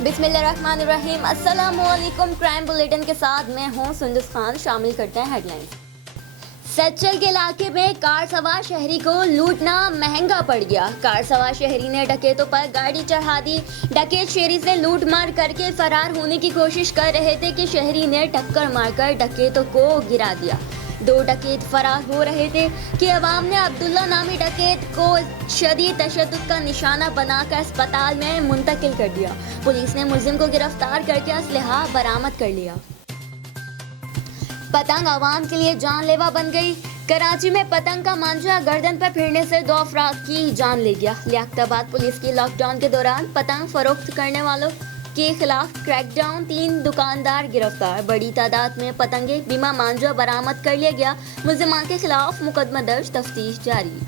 बिस्मिल्लाहिर्रहमानिर्रहीम। अस्सलामुअलैकुम। Crime bulletin के साथ मैं हूं सुंदस खान। शामिल करते हैं हेडलाइंस। सच्चल के इलाके में कार सवार शहरी को लूटना महंगा पड़ गया। कार सवार शहरी ने डकैतों पर गाड़ी चढ़ा दी। डकैत शहरी से लूट मार करके फरार होने की कोशिश कर रहे थे कि शहरी ने टक्कर मारकर डकैतों को गिरा दिया। दो डकैत फरार हो रहे थे कि अवाम ने अब्दुल्ला नामी डकैत को शदीद तशद्दुद का निशाना बनाकर अस्पताल में मुंतकिल कर दिया। पुलिस ने मुलजिम को गिरफ्तार करके असलहा बरामद कर लिया। पतंग अवाम के लिए जानलेवा बन गई। कराची में पतंग का मांझा गर्दन पर फिरने से 2 अफराद की जान ले गया। लियाकताबाद पुलिस की लॉकडाउन के दौरान पतंग फरोख्त करने वालों के खिलाफ क्रैकडाउन। 3 दुकानदार गिरफ्तार। बड़ी तादाद में पतंगे बीमा मांझा बरामद कर लिया गया। मुलजिमान के खिलाफ मुकदमा दर्ज, तफ्तीश जारी।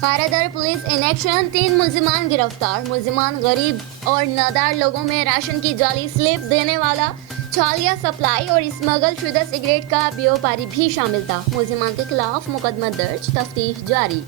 Kharadar police in action. 3 मुलजिमान गिरफ्तार। मुलजिमान गरीब और नादार लोगों में राशन की जाली स्लिप देने वाला, छालिया सप्लाई और स्मगल शुदा सिगरेट का व्यापारी भी शामिल था। मुलजिमान के खिलाफ मुकदमा दर्ज, तफ्तीश जारी।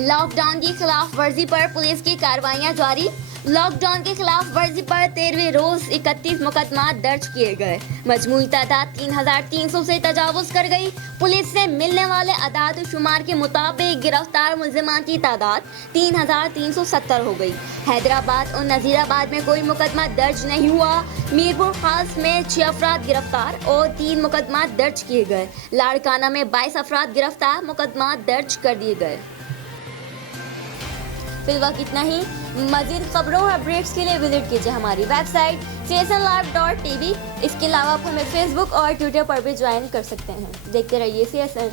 लॉकडाउन की खिलाफ वर्जी पर पुलिस की कार्रवाइयां जारी। लॉकडाउन के खिलाफ वर्जी पर 13वें रोज 31 मुकदमा दर्ज किए गए। मजमूई तादाद 3300 से तजावुज कर गई। पुलिस से मिलने वाले अदाद शुमार के मुताबिक गिरफ्तार मुलजिमान की तादाद 3370 हो गई। हैदराबाद और नजीराबाद में कोई मुकदमा दर्ज नहीं हुआ। मीरपुर खास में 6 अफराद गिरफ्तार और 3 मुकदमा दर्ज किए गए। लाड़काना में 22 अफराद गिरफ्तार, मुकदमा दर्ज कर दिए गए। फिलहाल इतना ही। मज़ीद खबरों और अपडेट्स के लिए विजिट कीजिए हमारी वेबसाइट csnlive.tv। इसके अलावा आप हमें फेसबुक और ट्विटर पर भी ज्वाइन कर सकते हैं। देखते रहिए CSN।